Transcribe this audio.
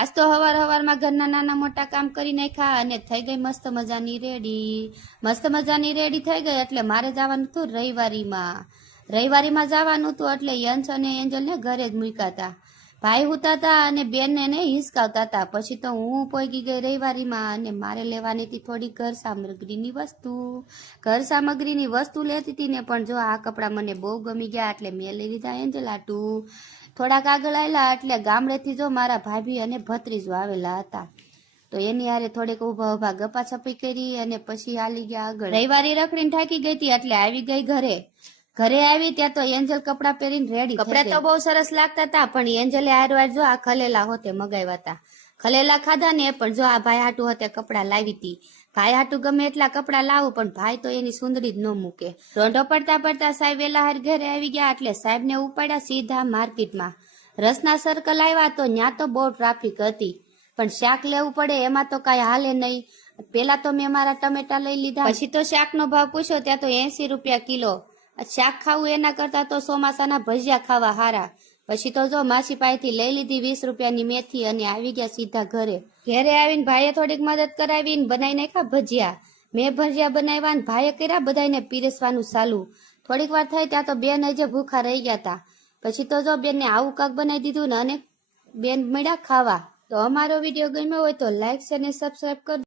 આજ તો હવારમાં ઘરના નાના મોટા કામ કરી નાખ્યા અને થઈ ગઈ મસ્ત મજાની રેડી થઈ ગઈ એટલે મારે જવાનું હતું રવિવારીમાં જવાનું હતું એટલે યંશ અને એન્જલને ઘરે જ મૂક્યા હતા. ભાઈ હુતા હતા અને બેનને ને હિસકાવતા હતા. પછી તો હું પહોંચી ગઈ રવિવારીમાં અને મારે લેવાની હતી થોડી ઘર સામગ્રીની વસ્તુ લેતી હતી ને. પણ જો આ કપડાં મને બહુ ગમી ગયા એટલે મેં લઈ લીધા એન્જલ આટું. થોડાક આગળ આવેલા એટલે ગામડેથી જો મારા ભાભી અને ભત્રીજો આવેલા હતા તો એની હારે થોડીક ઉભા ગપ્પા છપી કરી અને પછી હાલી ગયા આગળ. રવિવારે રખડીને થાકી ગઈ હતી એટલે આવી ગઈ ઘરે આવી ત્યાં તો એન્જલ કપડા પહેરીને રેડી. કપડા તો બહુ સરસ લાગતા હતા પણ એન્જલે હારવાર જો આ ખલેલા હોતે મગાવ્યા હતા. ખલેલા ખાધા ને પણ જો આ ભાઈ હાટુ હોતે કપડા લાવી હતી. ભાઈ હાટુ ગમે એટલા કપડા લાવું પણ ભાઈ તો એની સુંદરી જ ન મૂકે. રોંઢો પડતા સાહેબ વેલા હાર ઘરે આવી ગયા એટલે સાહેબ ને ઉપાડ્યા સીધા માર્કેટમાં. રસના સર્કલ આવ્યા તો ત્યાં તો બહુ ટ્રાફિક હતી પણ શાક લેવું પડે એમાં તો કઈ હાલે નહીં. પેલા તો મેં મારા ટમેટા લઈ લીધા. પછી તો શાકનો ભાવ પૂછ્યો ત્યાં તો 80 રૂપિયા કિલો. શાક ખાવું એના કરતા તો ચોમાસાના ભજીયા ખાવા હારા. પછી તો જો માસી પાસેથી લઈ લીધી 20 રૂપિયાની મેથી અને આવી ગયા સીધા ઘરે આવીને ભાઈએ થોડીક મદદ કરાવીને બનાવી નાખ્યા ભજીયા. મેં ભજીયા બનાવ્યા ને ભાઈએ કર્યા બધાને પીરસવાનું ચાલુ. થોડીક વાર થઈ ત્યાં તો બેન હજે ભૂખા રહી ગયા હતા. પછી તો જો બેનને આવું કાક બનાવી દીધું ને અને બેન મળ્યા ખાવા. તો અમારો વિડીયો ગમ્યો હોય તો લાઈક અને સબસ્ક્રાઈબ કરજો.